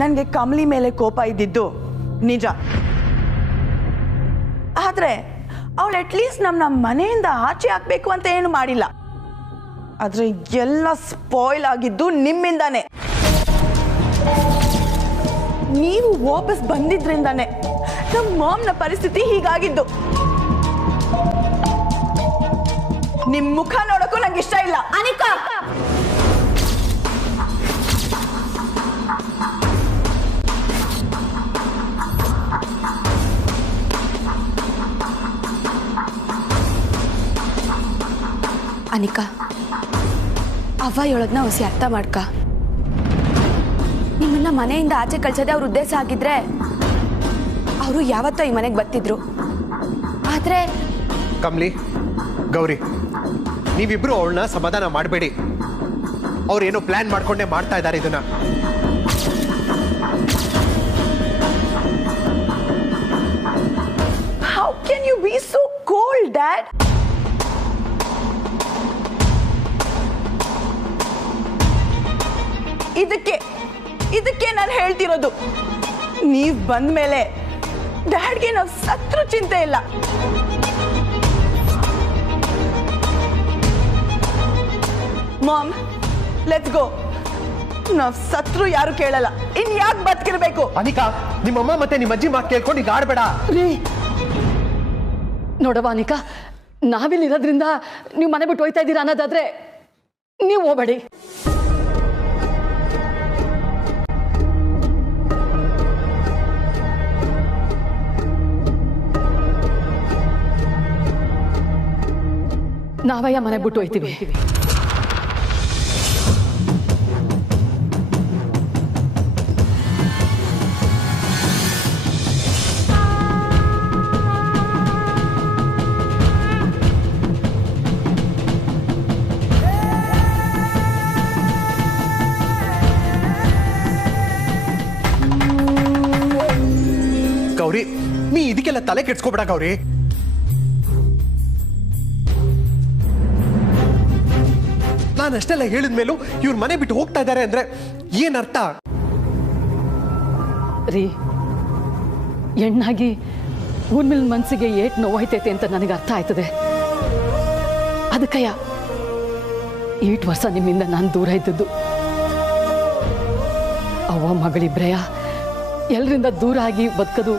ನನಗೆ ಕಮಲಿ ಮೇಲೆ ಕೋಪ ಇದ್ದಿದ್ದು ನಿಜ. ಆದ್ರೆ ಅವಳು ಅಟ್ಲೀಸ್ಟ್ ನಮ್ಮ ಮನೆಯಿಂದ ಆಚೆ ಹಾಕ್ಬೇಕು ಅಂತ ಏನು ಮಾಡಿಲ್ಲ. ಆದ್ರೆ ಎಲ್ಲ ಸ್ಪಾಯ್ಲ್ ಆಗಿದ್ದು ನಿಮ್ಮಿಂದಾನೆ. ನೀವು ವಾಪಸ್ ಬಂದಿದ್ರಿಂದಾನೆ ನಮ್ಮ ಮಾಮ್ನ ಪರಿಸ್ಥಿತಿ ಹೀಗಾಗಿದ್ದು. ನಿಮ್ ಮುಖ ನೋಡಕ್ಕೂ ನಂಗೆ ಇಷ್ಟ ಇಲ್ಲ. ಅನಿಕಾ, ಅನಿಕಾ, ಅವ್ವ ಹೇಳೋದ್ನ ಹೊಸಿ ಅರ್ಥ ಮಾಡ್ಕ. ನಿಮ್ಮನ್ನ ಮನೆಯಿಂದ ಆಚೆ ಕಳ್ಸೋದೇ ಅವ್ರ ಉದ್ದೇಶ ಆಗಿದ್ರೆ ಅವರು ಯಾವತ್ತೋ ಈ ಮನೆಗೆ ಬರ್ತಿದ್ರು. ಆದ್ರೆ ಕಮಲಿ, ಗೌರಿ, ನೀವಿಬ್ರು ಅವಳನ್ನ ಸಮಾಧಾನ ಮಾಡಬೇಡಿ. ಅವ್ರೇನೋ ಪ್ಲಾನ್ ಮಾಡ್ಕೊಂಡೇ ಮಾಡ್ತಾ ಇದ್ದಾರೆ ಇದನ್ನ. How can you be so cold, dad? ಇದಕ್ಕೆ ನಾನು ಹೇಳ್ತಿರೋದು, ನೀವ್ ಬಂದ್ಮೇಲೆ ಡ್ಯಾಡ್ಗೆ ನಾವು ಸತ್ರು ಚಿಂತೆ ಇಲ್ಲ. Mom, let's go. ನಾವ್ ಸತ್ರು ಯಾರು ಕೇಳಲ್ಲ, ಇನ್ ಯಾಕೆ ಬದುಕಿರ್ಬೇಕು? ಅನಿಕಾ, ನಿಮ್ಮಮ್ಮ ಮತ್ತೆ ನಿಮ್ಮ ಅಜ್ಜಿ ಮಾತು ಕೇಳ್ಕೊಂಡು ಈಗ ಆಡ್ಬೇಡ. ರೀ ನೋಡವ ಅನಿಕಾ, ನಾವಿಲ್ಲಿ ಇರೋದ್ರಿಂದ ನೀವು ಮನೆ ಬಿಟ್ಟು ಹೋಯ್ತಾ ಇದ್ದೀರಾ ಅನ್ನೋದಾದ್ರೆ ನೀವು ಹೋಗಬೇಡಿ. ನಾವಯ್ಯ ಮನೆ ಬಿಟ್ಟು ಹೋಯ್ತೀವಿ. ಗೌರಿ, ನೀ ಇದಕ್ಕೆಲ್ಲ ತಲೆ ಕೆಡ್ಸ್ಕೊಬೇಡ ಗೌರಿ. ನಾನು ಅಷ್ಟೆಲ್ಲ ಹೇಳಿದ್ಮೇಲೂ ಇವ್ರ ಮನೆ ಬಿಟ್ಟು ಹೋಗ್ತಾ ಇದ್ದಾರೆ ಅಂದ್ರೆ ಏನರ್ಥ? ರೀ, ಹೆಣ್ಣಾಗಿ ಊರ್ಮಿಲ್ ಮನ್ಸಿಗೆ ಏಟ್ ನೋವಾಯ್ತೈತೆ ಅಂತ ನನಗೆ ಅರ್ಥ ಆಯ್ತದೆ. ಅದಕ್ಕಯ್ಯ 8 ವರ್ಷ ನಿಮ್ಮಿಂದ ನಾನು ದೂರ ಇದ್ದದ್ದು. ಅವ್ವ ಮಗಳಿಬ್ರೆಯ ಎಲ್ಲರಿಂದ ದೂರ ಆಗಿ ಬದುಕೋದು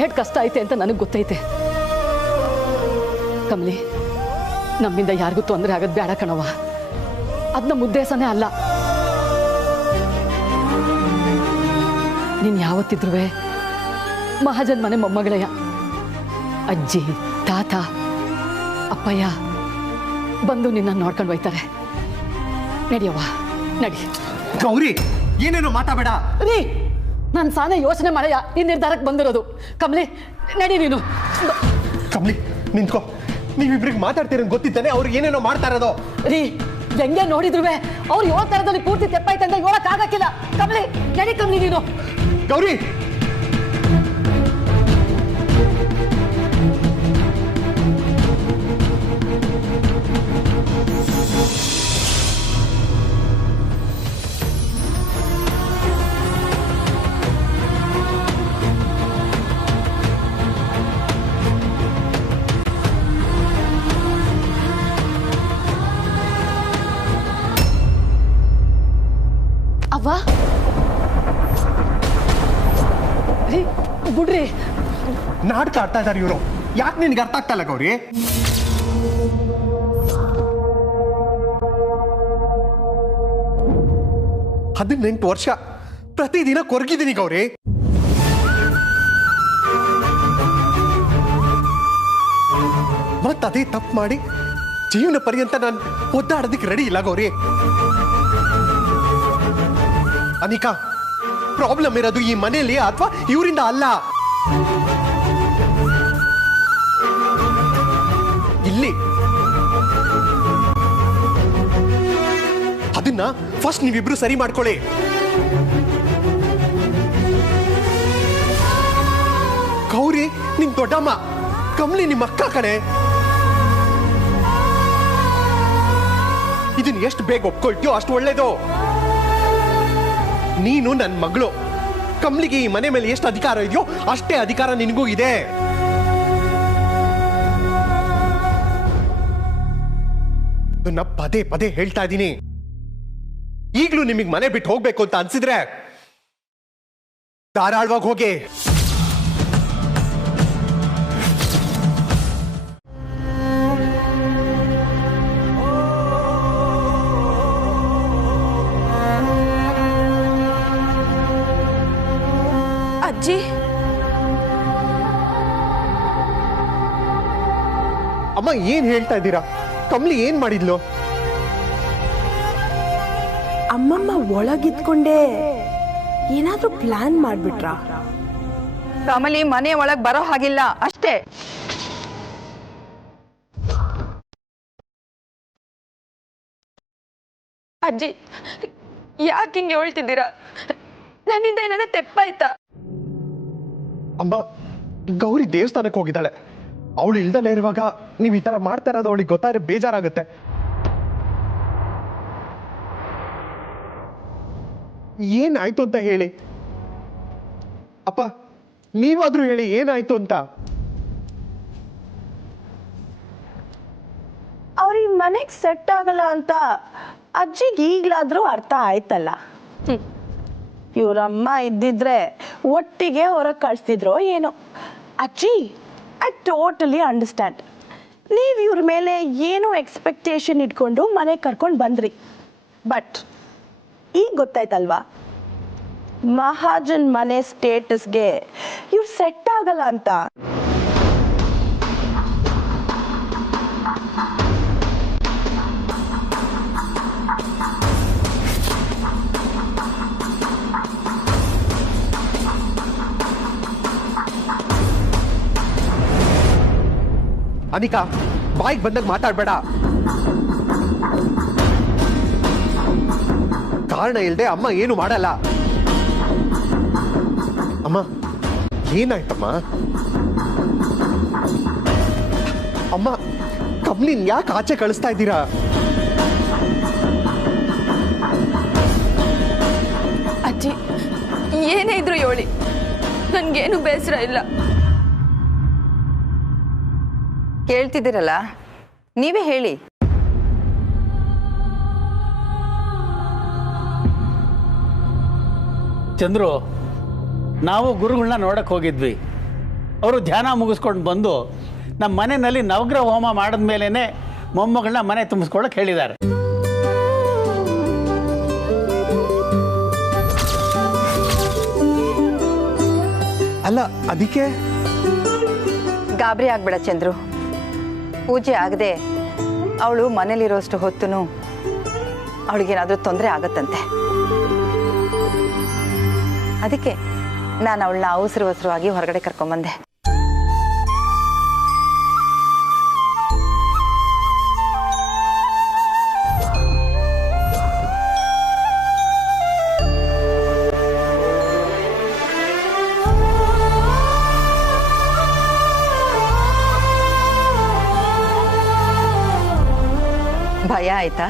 ಏಟ್ ಕಷ್ಟ ಐತೆ ಅಂತ ನನಗೆ ಗೊತ್ತೈತೆ. ಕಮಲಿ, ನಮ್ಮಿಂದ ಯಾರಿಗೂ ತೊಂದರೆ ಆಗೋದು ಬೇಡ ಕಣವ್ವ. ಅದು ನಮ್ಮ ಉದ್ದೇಶನೇ ಅಲ್ಲ. ನೀನು ಯಾವತ್ತಿದ್ರೂ ಮಹಾಜನ್ ಮನೆ ಮೊಮ್ಮಗಳಯ್ಯ. ಅಜ್ಜಿ, ತಾತ, ಅಪ್ಪಯ್ಯ ಬಂದು ನಿನ್ನ ನೋಡ್ಕೊಂಡು ಹೋಯ್ತಾರೆ. ನಡಿಯವ್ವ, ನಡಿ. ಗೌರಿ, ಏನೇನೋ ಮಾತಾಬೇಡ. ರೀ, ನಾನು ಸಾನೆ ಯೋಚನೆ ಮಾಡಯ್ಯ ಈ ನಿರ್ಧಾರಕ್ಕೆ ಬಂದಿರೋದು. ಕಮಲಿ, ನಡಿ ನೀನು. ಕಮಲಿ, ನಿಂತ್ಕೋ. ನೀವಿಬ್ರಿಗೆ ಮಾತಾಡ್ತೀರ ಗೊತ್ತಿದ್ದಾನೆ ಅವ್ರಿಗೆ ಏನೇನೋ ಮಾಡ್ತಾ ಇರೋದು. ರೀ, ಹೆಂಗೆ ನೋಡಿದ್ರು ಅವ್ರು 7 ಥರದಲ್ಲಿ ಪೂರ್ತಿ ತೆಪ್ಪಾಯ್ತು ಅಂತ ಹೇಳಕ್ಕಾಗಕ್ಕಿಲ್ಲ. ಕಮಲಿ, ನಡಿ ಕಮಲಿ ನೀನು. ಗೌರಿ, ಅವ್ವ, ರೀ ಬಿಡ್ರಿ. ನಾಟಕ ಆಡ್ತಾ ಇದ್ದಾರೆ ಇವರು. ಯಾಕೆ ನಿನ್ಗೆ ಅರ್ಥ ಆಗ್ತಾ ಇಲ್ಲ ಗೌರಿ? 18 ವರ್ಷ ಪ್ರತಿದಿನ ಕೊರಗಿದ್ದೀನಿ ಗೌರಿ. ಮತ್ತದೇ ತಪ್ಪು ಮಾಡಿ ಜೀವನ ಪರ್ಯಂತ ನಾನು ಒದ್ದಾಡೋದಕ್ಕೆ ರೆಡಿ ಇಲ್ಲ ಗೌರಿ. ಅನಿಕಾ, ಪ್ರಾಬ್ಲಮ್ ಇರೋದು ಈ ಮನೆಯಲ್ಲಿ ಅಥವಾ ಇವರಿಂದ ಅಲ್ಲ, ಇಲ್ಲಿ. ಅದನ್ನ ಫಸ್ಟ್ ನೀವಿಬ್ರು ಸರಿ ಮಾಡ್ಕೊಳ್ಳಿ. ಗೌರಿ ನಿಮ್ ದೊಡ್ಡಮ್ಮ, ಕಮಲಿ ನಿಮ್ಮ ಅಕ್ಕ ಕಣೆ. ಇದನ್ನ ಎಷ್ಟು ಬೇಗ ಒಪ್ಕೊಳ್ತೀಯೋ ಅಷ್ಟು ಒಳ್ಳೇದು. ನೀನು ನನ್ನ ಮಗಳು. ಕಮಲಿಗೆ ಈ ಮನೆ ಮೇಲೆ ಎಷ್ಟು ಅಧಿಕಾರ ಇದೆಯೋ ಅಷ್ಟೇ ಅಧಿಕಾರ ನಿನಗೂ ಇದೆ. ಅದನ್ನ ಪದೇ ಪದೇ ಹೇಳ್ತಾ ಇದ್ದೀನಿ. ಈಗ್ಲೂ ನಿಮಗೆ ಮನೆ ಬಿಟ್ಟು ಹೋಗ್ಬೇಕು ಅಂತ ಅನ್ಸಿದ್ರೆ ಧಾರಾಳವಾಗಿ ಹೋಗಿ. ಅಜ್ಜಿ, ಅಮ್ಮ ಏನ್ ಹೇಳ್ತಾ ಇದ್ದೀರಾ? ಕಮಲಿ ಏನ್ ಮಾಡಿದ್ಲು? ಅಮ್ಮಮ್ಮ ಒಳಗಿದ್ಕೊಂಡೆ ಏನಾದ್ರೂ ಪ್ಲಾನ್ ಮಾಡ್ಬಿಟ್ರಾ? ಕಮಲಿ ಮನೆ ಒಳಗ್ ಬರೋ ಹಾಗಿಲ್ಲ ಅಷ್ಟೇ. ಅಜ್ಜಿ, ಯಾಕೆ ಹಿಂಗೆ ಹೇಳ್ತಿದ್ದೀರಾ? ನನ್ನಿಂದ ಏನಾದ್ರೂ ತೆಪ್ಪಾಯ್ತಾ? ಅಮ್ಮ, ಗೌರಿ ದೇವಸ್ಥಾನಕ್ಕೆ ಹೋಗಿದ್ದಾಳೆ. ಅವಳು ಇಲ್ದಲೇ ಇರುವಾಗ ನೀವು ಈ ತರ ಮಾಡ್ತಾ ಇರೋದು ಅವಳಿಗೆ ಗೊತ್ತಾದ್ರೆ ಬೇಜಾರಾಗುತ್ತೆ. ಏನಾಯ್ತು ಅಂತ ಹೇಳಿ. ಅಪ್ಪ, ನೀವಾದ್ರೂ ಹೇಳಿ ಏನಾಯ್ತು ಅಂತ. ಅವ್ರಿಗೆ ಮನೆಗೆ ಸೆಟ್ ಆಗಲ್ಲ ಅಂತ ಅಜ್ಜಿಗೆ ಈಗ್ಲಾದ್ರೂ ಅರ್ಥ ಆಯ್ತಲ್ಲ. ಇವ್ರಮ್ಮ ಇದ್ದಿದ್ರೆ ಒಟ್ಟಿಗೆ ಹೊರಗೆ ಕಳಿಸ್ತಿದ್ರೋ ಏನೋ. ಅಜ್ಜಿ, ಐ ಟೋಟಲಿ ಅಂಡರ್ಸ್ಟ್ಯಾಂಡ್. ನೀವು ಇವ್ರ ಮೇಲೆ ಏನೋ ಎಕ್ಸ್ಪೆಕ್ಟೇಷನ್ ಇಟ್ಕೊಂಡು ಮನೆಗೆ ಕರ್ಕೊಂಡು ಬಂದ್ರಿ. ಬಟ್ ಈಗ ಗೊತ್ತಾಯ್ತಲ್ವಾ, ಮಹಾಜನ್ ಮನೆ ಸ್ಟೇಟಸ್ಗೆ ಇವ್ರು ಸೆಟ್ ಆಗಲ್ಲ ಅಂತ. ಅನಿಕಾ, ಬಾಯಿಗೆ ಬಂದಾಗ ಮಾತಾಡ್ಬೇಡ. ಕಾರಣ ಇಲ್ಲದೆ ಅಮ್ಮ ಏನು ಮಾಡಲ್ಲ. ಅಮ್ಮ, ಏನಾಯ್ತಮ್ಮ? ಅಮ್ಮ, ಕಮಲಿನ್ ಯಾಕೆ ಆಚೆ ಕಳಿಸ್ತಾ ಇದ್ದೀರಾ? ಅಜ್ಜಿ, ಏನೇ ಇದ್ರು ಹೇಳಿ, ನನ್ಗೇನು ಬೇಸರ ಇಲ್ಲ. ಕೇಳ್ತಿದ್ದೀರಲ್ಲ, ನೀವೇ ಹೇಳಿ. ಚಂದ್ರು, ನಾವು ಗುರುಗಳನ್ನ ನೋಡಕ್ಕೆ ಹೋಗಿದ್ವಿ. ಅವರು ಧ್ಯಾನ ಮುಗಿಸ್ಕೊಂಡು ಬಂದು ನಮ್ಮ ಮನೆಯಲ್ಲಿ ನವಗ್ರಹ ಹೋಮ ಮಾಡಿದ ಮೇಲೇ ಮೊಮ್ಮಗಳನ್ನ ಮನೆ ತುಂಬಿಸ್ಕೊಳ್ಳೋಕೆ ಹೇಳಿದ್ದಾರೆ. ಅಲ್ಲ, ಅದಕ್ಕೆ ಗಾಬರಿ ಆಗ್ಬೇಡ ಚಂದ್ರು. ಪೂಜೆ ಆಗದೆ ಅವಳು ಮನೇಲಿರೋಷ್ಟು ಹೊತ್ತು ಅವಳಿಗೇನಾದರೂ ತೊಂದರೆ ಆಗತ್ತಂತೆ. ಅದಕ್ಕೆ ನಾನು ಅವಳನ್ನ ಅವಸರವಾಗಿ ಹೊರಗಡೆ ಕರ್ಕೊಂಬಂದೆ. ಭಯ ಆಯ್ತಾ?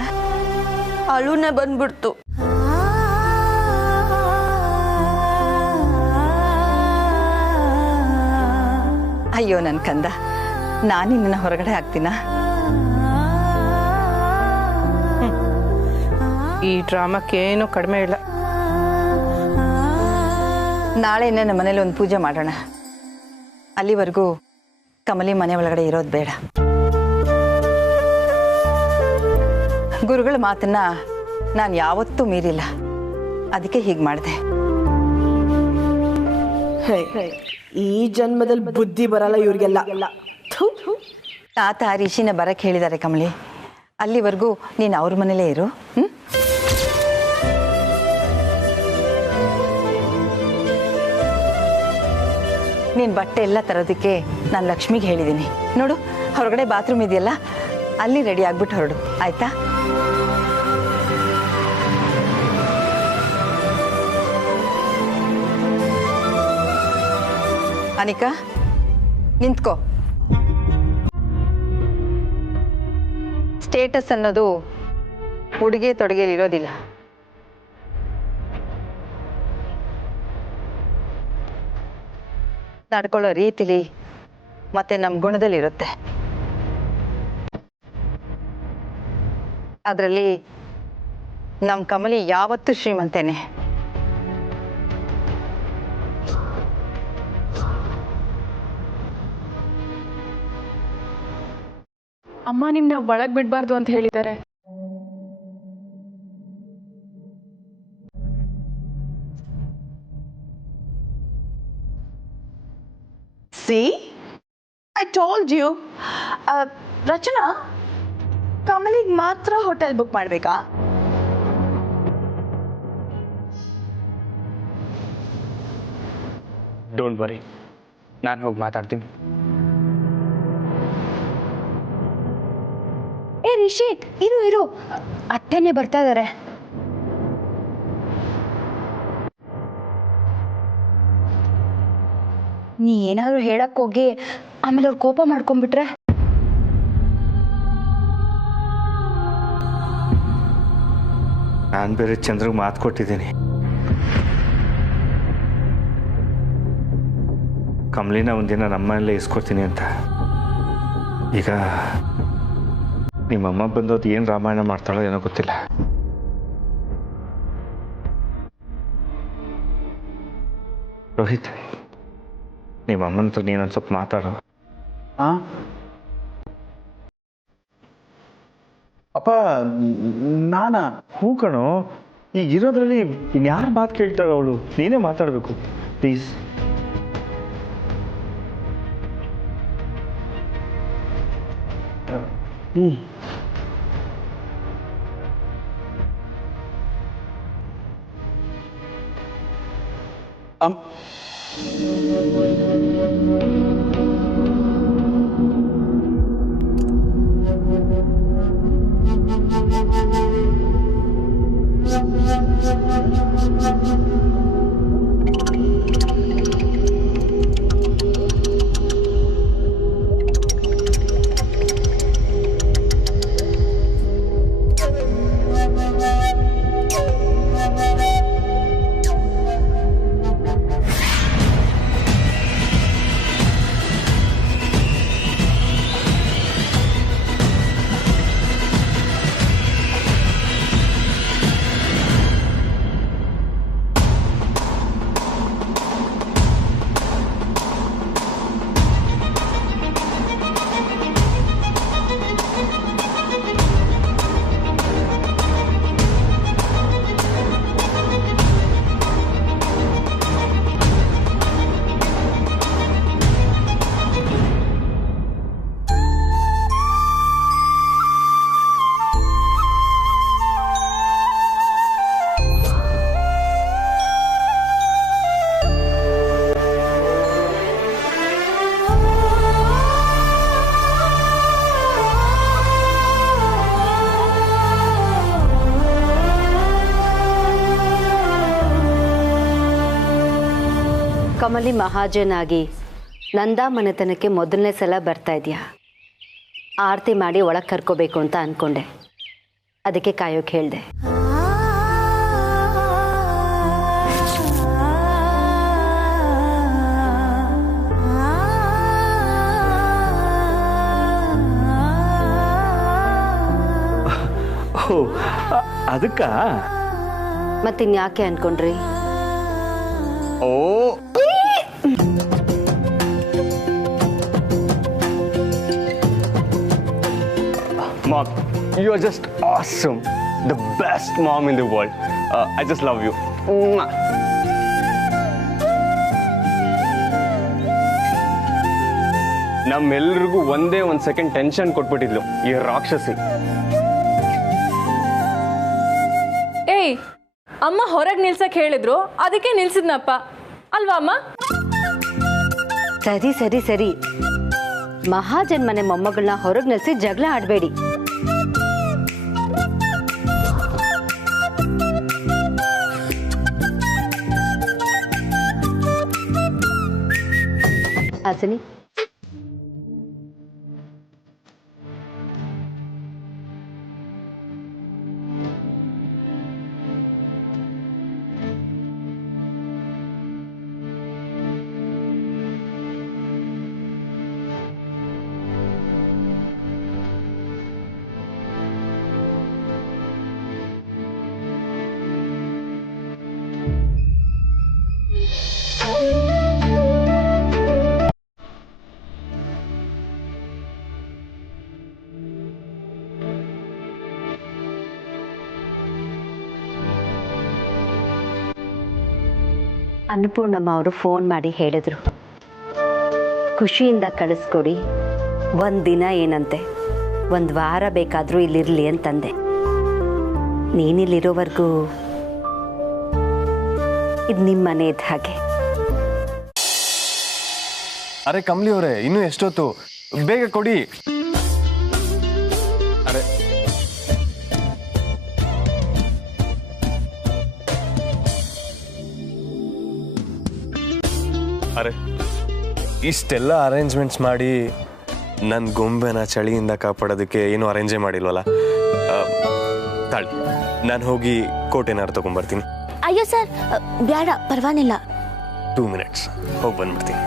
ಅಳುನೇ ಬಂದ್ಬಿಡ್ತು. ಅಯ್ಯೋ ನನ್ನ ಕಂದ, ನಾನಿನ್ನ ಹೊರಗಡೆ ಹಾಕ್ತೀನ? ಈ ಡ್ರಾಮಕ್ಕೇನು ಕಡಿಮೆ ಇಲ್ಲ. ನಾಳೆ ನನ್ನ ಮನೇಲಿ ಒಂದು ಪೂಜೆ ಮಾಡೋಣ. ಅಲ್ಲಿವರೆಗೂ ಕಮಲಿ ಮನೆ ಒಳಗಡೆ ಇರೋದು ಬೇಡ. ಗುರುಗಳ ಮಾತನ್ನ ನಾನು ಯಾವತ್ತೂ ಮೀರಿಲ್ಲ. ಅದಕ್ಕೆ ಹೀಗೆ ಮಾಡಿದೆ. ಈ ಜನ್ಮದಲ್ಲಿ ಬುದ್ಧಿ ಬರಲ್ಲ ಇವ್ರಿಗೆಲ್ಲ. ತಾತ ರಿಷಿನ ಬರಕ್ಕೆ ಹೇಳಿದ್ದಾರೆ ಕಮಲಿ. ಅಲ್ಲಿವರೆಗೂ ನೀನು ಅವ್ರ ಮನೇಲೇ ಇರು. ನೀನು ಬಟ್ಟೆ ಎಲ್ಲ ತರೋದಕ್ಕೆ ನಾನು ಲಕ್ಷ್ಮಿಗೆ ಹೇಳಿದ್ದೀನಿ. ನೋಡು, ಹೊರಗಡೆ ಬಾತ್ರೂಮ್ ಇದೆಯಲ್ಲ, ಅಲ್ಲಿ ರೆಡಿ ಆಗ್ಬಿಟ್ಟು ಹೊರಡು, ಆಯ್ತಾ? ಅನಿಕಾ, ನಿಂತ್ಕೋ. ಸ್ಟೇಟಸ್ ಅನ್ನೋದು ಉಡುಗೆ ತೊಡುಗೆಯಲ್ಲಿ ಇರೋದಿಲ್ಲ. ನಡ್ಕೊಳ್ಳೋ ರೀತಿಲಿ ಮತ್ತೆ ನಮ್ಮ ಗುಣದಲ್ಲಿರುತ್ತೆ. ಅದರಲ್ಲಿ ನಮ್ಮ ಕಮಲಿ ಯಾವತ್ತೂ ಶ್ರೀಮಂತೇನೆ. ಅಮ್ಮ ನಿಮ್ನ ಒಳಗ್ ಬಿಡ್ಬಾರ್ದು ಅಂತ ಹೇಳಿದ್ದಾರೆ. See I told you. Rachana, ಕಮಲಿಗೆ ಮಾತ್ರ ಹೋಟೆಲ್ ಬುಕ್ ಮಾಡಬೇಕಾ? ಡೋಂಟ್ ವರಿ, ನಾನು ಹೋಗಿ ಮಾತಾಡ್ತೀನಿ. ಏ ರಿಷಿಕ್, ಇರು, ಅತ್ತೆನೇ ಬರ್ತಾ ಇದಾರೆ. ನೀ ಏನಾದ್ರು ಹೇಳಕ್ ಹೋಗಿ ಆಮೇಲೆ ಅವ್ರು ಕೋಪ ಮಾಡ್ಕೊಂಡ್ಬಿಟ್ರೆ? ನಾನು ಬೇರೆ ಚಂದ್ರಿಗೆ ಮಾತು ಕೊಟ್ಟಿದ್ದೀನಿ, ಕಮಲಿನ ಒಂದಿನ ನಮ್ಮಲ್ಲೇ ಇಸ್ಕೊಡ್ತೀನಿ ಅಂತ. ಈಗ ನಿಮ್ಮಮ್ಮ ಬಂದೋದು ಏನು ರಾಮಾಯಣ ಮಾಡ್ತಾಳೋ ಏನೋ ಗೊತ್ತಿಲ್ಲ. ರೋಹಿತ್, ನಿಮ್ಮಮ್ಮನ ಹತ್ರ ನೀನೊಂದು ಸ್ವಲ್ಪ ಮಾತಾಡೋ. ಅಪ್ಪ ನಾನಾ? ಹೂ ಕಣೋ, ಈಗ ಇರೋದ್ರಲ್ಲಿ ಇನ್ಯಾರು ಮಾತು ಕೇಳ್ತಾಳೆ ಅವಳು? ನೀನೇ ಮಾತಾಡಬೇಕು ಪ್ಲೀಸ್. ಕಮಲಿ ಮಹಾಜನ್ ಆಗಿ ನಂದಾ ಮನೆತನಕ್ಕೆ ಮೊದಲನೇ ಸಲ ಬರ್ತಾ ಇದೆಯಾ? ಆರತಿ ಮಾಡಿ ಒಳಗೆ ಕರ್ಕೋಬೇಕು ಅಂತ ಅಂದ್ಕೊಂಡೆ, ಅದಕ್ಕೆ ಕಾಯೋಕೆ ಹೇಳಿದೆ. ಅದಕ್ಕ ಮತ್ತಿನ್ಯಾಕೆ ಅನ್ಕೊಂಡ್ರಿ? ಓ, Mom, you are just awesome. The best mom in the world. I just love you. Mwah. ನಮ್ಮೆಲ್ರಿಗೂ ಒಂದೇ ಒಂದು ಸೆಕೆಂಡ್ ಟೆನ್ಷನ್ ಕೊಟ್ಬಿಟ್ಟಿದ್ಲು ಈ ರಾಕ್ಷಸಿ. ಏಯ್, ಅಮ್ಮ ಹೊರಗೆ ನಿಲ್ಸಕ್ ಹೇಳಿದ್ರು, ಅದಕ್ಕೆ ನಿಲ್ಸಿದ್ನಪ್ಪ ಅಲ್ವಾ ಅಮ್ಮ? ಸರಿ ಸರಿ ಸರಿ, ಮಹಾಜನ್ ಮನೆ ಮೊಮ್ಮಗಳನ್ನ ಹೊರಗೆ ನಿಲ್ಸಿ ಜಗಳ ಆಡಬೇಡಿ. ಹಾಸಿನಿ, ಅನ್ನಪೂರ್ಣಮ್ಮ ಅವರು ಫೋನ್ ಮಾಡಿ ಹೇಳಿದ್ರು, ಖುಷಿಯಿಂದ ಕಳಿಸ್ಕೊಡಿ, ಒಂದಿನ ಏನಂತೆ, 1 ವಾರ ಬೇಕಾದರೂ ಇಲ್ಲಿರಲಿ ಅಂತಂದೆ. ನೀನಿಲ್ಲಿರೋವರೆಗೂ ಇದು ನಿಮ್ಮ ಮನೆ ಇದ್ದ ಹಾಗೆ. ಅರೆ ಕಮಲಿ ಅವರೇ, ಇನ್ನೂ ಎಷ್ಟೊತ್ತು, ಬೇಗ ಕೊಡಿ. ಅರೆ ಅರೆ ಇಷ್ಟೆಲ್ಲ ಅರೇಂಜ್ಮೆಂಟ್ಸ್ ಮಾಡಿ ನನ್ನ ಗೊಂಬೆನ ಚಳಿಯಿಂದ ಕಾಪಾಡೋದಕ್ಕೆ ಏನೂ ಅರೇಂಜೇ ಮಾಡಿಲ್ವಲ್ಲ. ತಾಳಿ, ನಾನು ಹೋಗಿ ಕೋಟೆನಾರು ತಗೊಂಡ್ಬರ್ತೀನಿ. ಅಯ್ಯೋ ಸರ್, ಬೇಡ, ಪರವಾಗಿಲ್ಲ. 2 minutes ಹೋಗಿ ಬಂದ್ಬಿಡ್ತೀನಿ.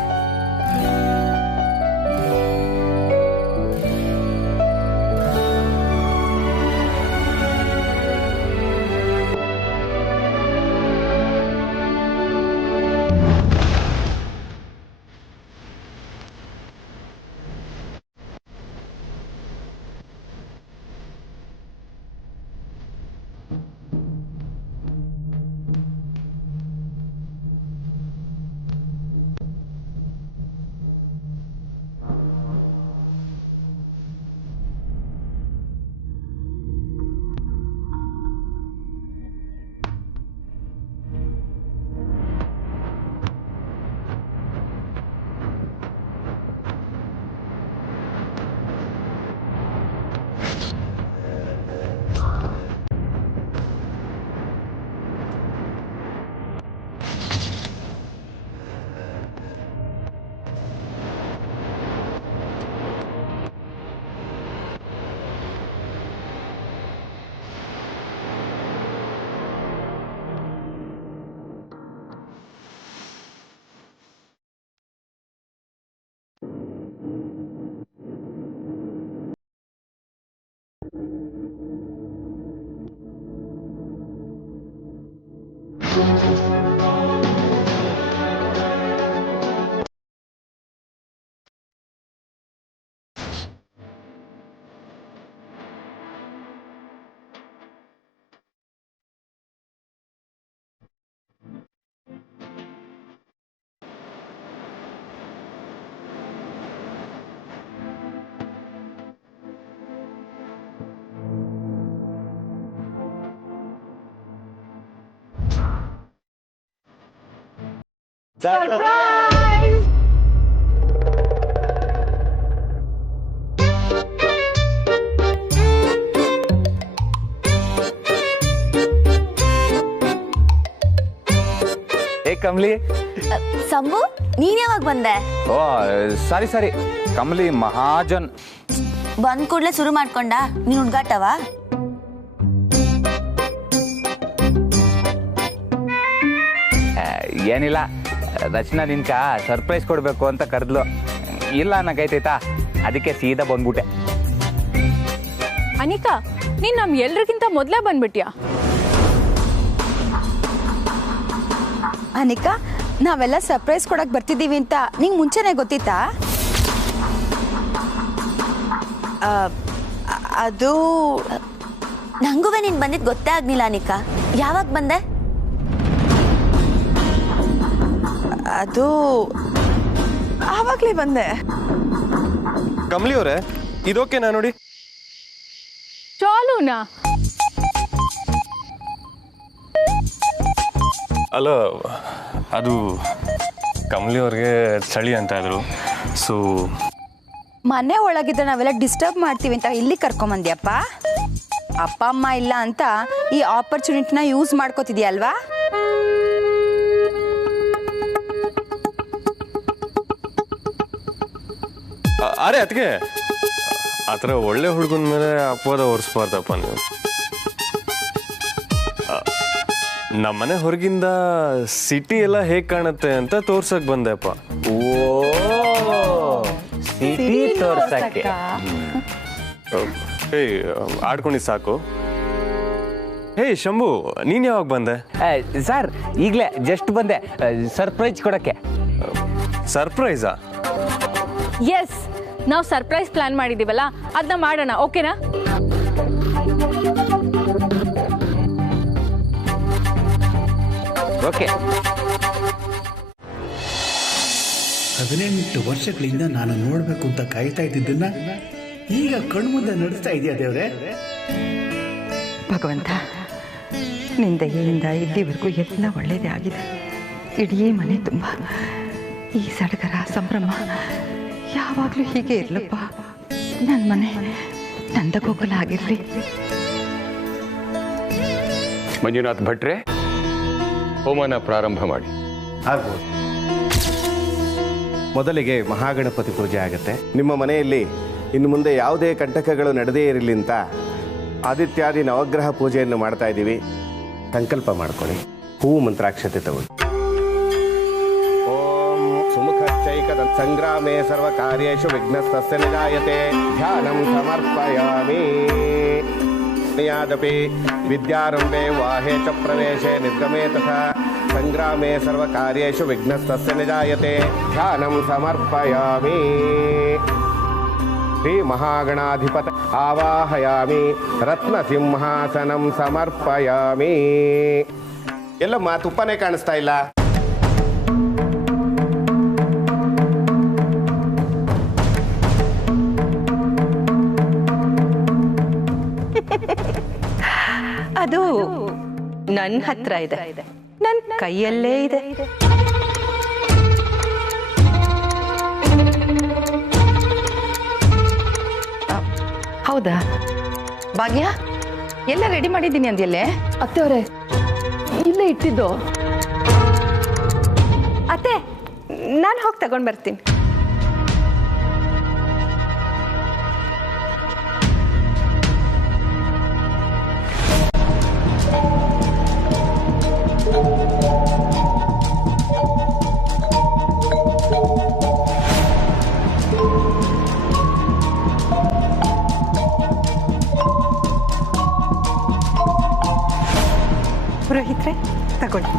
ಕಮಲಿ, ಸಂಬು, ನೀನ್ ಯಾವಾಗ ಬಂದೆ? ಓ ಸಾರಿ, ಕಮಲಿ ಮಹಾಜನ್. ಬಂದ್ ಕೂಡ್ಲೆ ಶುರು ಮಾಡ್ಕೊಂಡ ನೀನ್ ಹುಡ್ಗಾಟವ? ಏನಿಲ್ಲ, ರಚನಾ ನಿನ್ಕ ಸರ್ಪ್ರೈಸ್ ಕೊಡ್ಬೇಕು ಅಂತ ಕರೆದ್ಲು. ಇಲ್ಲ ಅನ್ನಕೈತೈತಾ, ಅದಕ್ಕೆ ಸೀದಾ ಬಂದ್ಬಿಟ್ಟೆ. ಅನಿಕಾ, ನೀನ್ ನಮ್ ಎಲ್ರಿಗಿಂತ ಮೊದ್ಲೇ ಬಂದ್ಬಿಟ್ಯಾ? ಅನಿಕಾ, ನಾವೆಲ್ಲ ಸರ್ಪ್ರೈಸ್ ಕೊಡಕ್ ಬರ್ತಿದ್ದೀವಿ ಅಂತ ನಿಂಗೆ ಮುಂಚೆನೆ ಗೊತ್ತಿತ್ತಾ? ಅದು ನಂಗೂ ನೀನ್ ಬಂದಿದ್ ಗೊತ್ತೇ ಆಗ್ಲಿಲ್ಲ ಅನಿಕಾ. ಯಾವಾಗ ಬಂದೆ? ಅದು ಆವಾಗ್ಲೇ ಬಂದೆ. ಕಮಲಿ ಅವರೇ, ಇದೋಕೆನಾ ನೋಡಿ? ಚಾಲೂನಾ? ಅಲ್ಲ, ಅದು ಕಮಲಿ ಅವ್ರಿಗೆ ಚಳಿ ಅಂತ ಇದ್ರು. ಸೊ ಮನೆ ಒಳಗಿದ್ರೆ ನಾವೆಲ್ಲ ಡಿಸ್ಟರ್ಬ್ ಮಾಡ್ತೀವಿ ಅಂತ ಇಲ್ಲಿ ಕರ್ಕೊಂಬಂದ್ಯಪ್ಪ. ಅಪ್ಪ ಅಮ್ಮ ಇಲ್ಲ ಅಂತ ಈ ಆಪರ್ಚುನಿಟಿನ ಯೂಸ್ ಮಾಡ್ಕೋತಿದ್ಯಲ್ವಾ? ಅರೆ ಅದಕ್ಕೆ ಆ ಥರ ಒಳ್ಳೆ ಹುಡುಗನ ಮೇಲೆ ಅಪವಾದ ಹೊರಿಸ್ಬಾರ್ದಪ್ಪ ನೀವು. ನಮ್ಮನೆ ಹೊರಗಿಂದ ಸಿಟಿ ಎಲ್ಲ ಹೇಗೆ ಕಾಣುತ್ತೆ ಅಂತ ತೋರ್ಸಕ್ ಬಂದೆಪ್ಪ. ಓ, ಸಿಟಿ ತೋರ್ಸಕ್ಕೆ. ಏಯ್, ಆಡ್ಕೊಂಡಿದ್ದು ಸಾಕು. ಹೇ ಶಂಭು, ನೀನ್ ಯಾವಾಗ ಬಂದೆ? ಸರ್, ಈಗಲೇ ಜಸ್ಟ್ ಬಂದೆ ಸರ್ಪ್ರೈಸ್ ಕೊಡಕ್ಕೆ. ಸರ್ಪ್ರೈಸಾ? ಎಸ್, ನಾವು ಸರ್ಪ್ರೈಸ್ ಪ್ಲಾನ್ ಮಾಡಿದೀವಲ್ಲ, ಅದನ್ನ ಮಾಡೋಣ. ಓಕೆನಾ? ಓಕೆ. 18 ವರ್ಷಗಳಿಂದ ನಾನು ನೋಡಬೇಕು ಅಂತ ಕಾಯ್ತಾ ಇದ್ದಿದ್ದನ್ನ ಈಗ ಕಣ್ಮುಂದೆ ನಡೆಸ್ತಾ ಇದೆಯಾ ದೇವ್ರೆ? ಭಗವಂತ, ನಿನ್ನ ದಯೆಯಿಂದ ಇಲ್ಲಿವರೆಗೂ ಎಲ್ಲ ಒಳ್ಳೆಯದೇ ಆಗಿದೆ. ಇಡೀ ಮನೆ ತುಂಬ ಈ ಸಡಗರ ಸಂಭ್ರಮ ಯಾವಾಗಲೂ ಹೀಗೆ ಇರಲಪ್ಪ. ನನ್ನ ಮನೆ ನಂದಗೋಕುಲ ಆಗಿರಲಿ. ಮಂಜುನಾಥ್ ಭಟ್ರೆ, ಹೋಮನ ಪ್ರಾರಂಭ ಮಾಡಿ. ಆಗ್ಬೋದು. ಮೊದಲಿಗೆ ಮಹಾಗಣಪತಿ ಪೂಜೆ ಆಗುತ್ತೆ. ನಿಮ್ಮ ಮನೆಯಲ್ಲಿ ಇನ್ನು ಮುಂದೆ ಯಾವುದೇ ಕಂಟಕಗಳು ನಡೆದೇ ಇರಲಿ ಅಂತ ಆದಿತ್ಯಾದಿ ನವಗ್ರಹ ಪೂಜೆಯನ್ನು ಮಾಡ್ತಾ ಇದ್ದೀವಿ. ಸಂಕಲ್ಪ ಮಾಡ್ಕೊಳ್ಳಿ. ಹೂವು ಮಂತ್ರಾಕ್ಷತೆ ತಗೊಳ್ಳಿ. ಓಂ ಸುಮುಖಶ್ಚೈಕದ ಸಂಗ್ರಾಮೇ ಸರ್ವ ಕಾರ್ಯೇಷು ವಿಘ್ನಸ್ತಸ್ಯ ನಿಜಾಯತೆ ಧ್ಯಾನಂ ಸಮರ್ಪಯಾಮಿ. ಯಾದಪಿ ವಿದ್ಯಾರಂಭೆ ವಾಹೇ ಚ ಪ್ರವೇಶೆ ನಿರ್ಗಮೇ ತಥಾ ಸಂಗ್ರಾಮೇ ಸರ್ವ ಕಾರ್ಯೇಷು ವಿಘ್ನಸ್ತಸ್ಯ ನಿಜಾಯತೆ ಧ್ಯಾನಂ ಸಮರ್ಪಯಾಮಿ. ಶ್ರೀ ಮಹಾಗಣಾಧಿಪತ ಆವಾಹಯಾಮಿ. ರತ್ನಸಿಂಹಾಸನಂ ಸಮರ್ಪಯಾಮಿ. ಎಲ್ಲಮ್ಮ ತುಪ್ಪನೇ ಕಾಣಿಸ್ತಾ ಇಲ್ಲ. ಅದು ನನ್ನ ಹತ್ರ ಇದೆ, ನನ್ನ ಕೈಯಲ್ಲೇ ಇದೆ. ಹೌದಾ ಭಾಗ್ಯ, ಎಲ್ಲ ರೆಡಿ ಮಾಡಿದ್ದೀನಿ ಅಂದ್ಯಲ್ಲೇ? ಅತ್ತೆಯವರೇ, ಇಲ್ಲೇ ಇಟ್ಟಿದ್ದು. ಅತ್ತೆ, ನಾನು ಹೋಗಿ ತಗೊಂಡು ಬರ್ತೀನಿ. ಪುರೋಹಿತ್ರೆ, ತಗೊಳ್ಳಿ.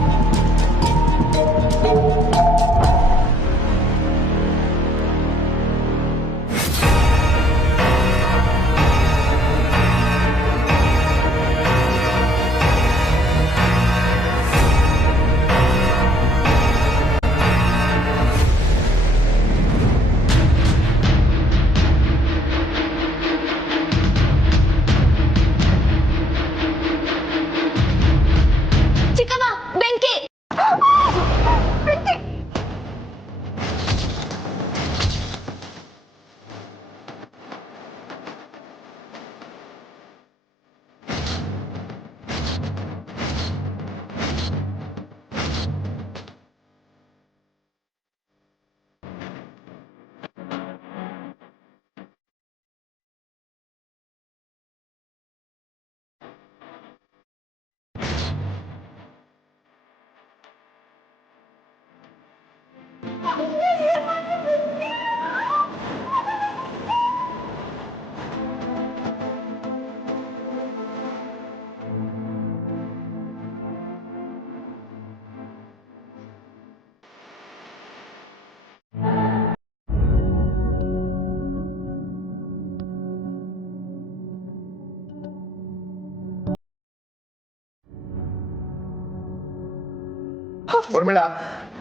ಉರ್ಮಿಳಾ,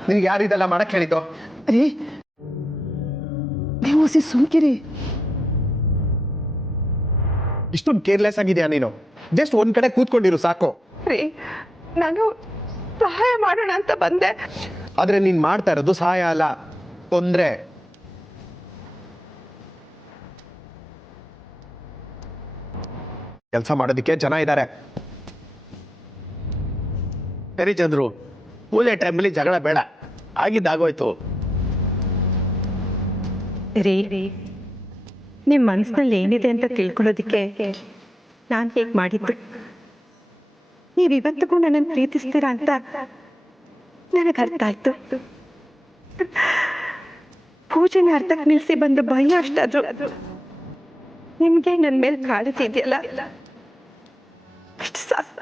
ನಿನ್ಗೆ ಯಾರು ಇದೆಲ್ಲ ಮಾಡಕ್ ಹೇಳಿದ್ದು? ರೀ, ನೀವು ಸುಮ್ಕಿರಿ. ಇಷ್ಟೊಂದು ಕೇರ್ಲೆಸ್ ಆಗಿದೆಯಾ ನೀನು? ಜಸ್ಟ್ ಒಂದ್ ಕಡೆ ಕೂತ್ಕೊಂಡಿರು ಸಾಕು. ರೀ, ನಾನು ಸಹಾಯ ಮಾಡೋಣ ಅಂತ ಬಂದೆ. ಆದ್ರೆ ನೀನ್ ಮಾಡ್ತಾ ಇರೋದು ಸಹಾಯ ಅಲ್ಲ, ತೊಂದ್ರೆ. ಕೆಲಸ ಮಾಡೋದಕ್ಕೆ ಜನ ಇದ್ದಾರೆ. ಸರಿ ಚಂದ್ರು, ಪೂಜೆ ಟೈಮಲ್ಲಿ ಜಗಳ ಬೇಡ, ಆಗಿದ್ದಾಗೋಯ್ತು. ರೀ, ನಿಮ್ಮ ಮನಸ್ಸಿನಲ್ಲಿ ಏನಿದೆ ಅಂತ ತಿಳ್ಕೊಳ್ಳೋದಕ್ಕೆ ನಾನು ಹೇಗೆ ಮಾಡಿದ್ದು? ನೀವು ಇವತ್ತಿಗೂ ನನ್ನನ್ನು ಪ್ರೀತಿಸ್ತೀರಾ ಅಂತ ನನಗೆ ಅರ್ಥ ಆಯ್ತು. ಪೂಜೆನ ಅರ್ಥಕ್ಕೆ ನಿಲ್ಲಿಸಿ ಬಂದು ಭಯ ಅಷ್ಟಾದ್ರು ನಿಮಗೆ ನನ್ನ ಮೇಲೆ ಕಾಳಜಿ ಇದೆಯಲ್ಲ, ಅಷ್ಟು ಸಾಕು.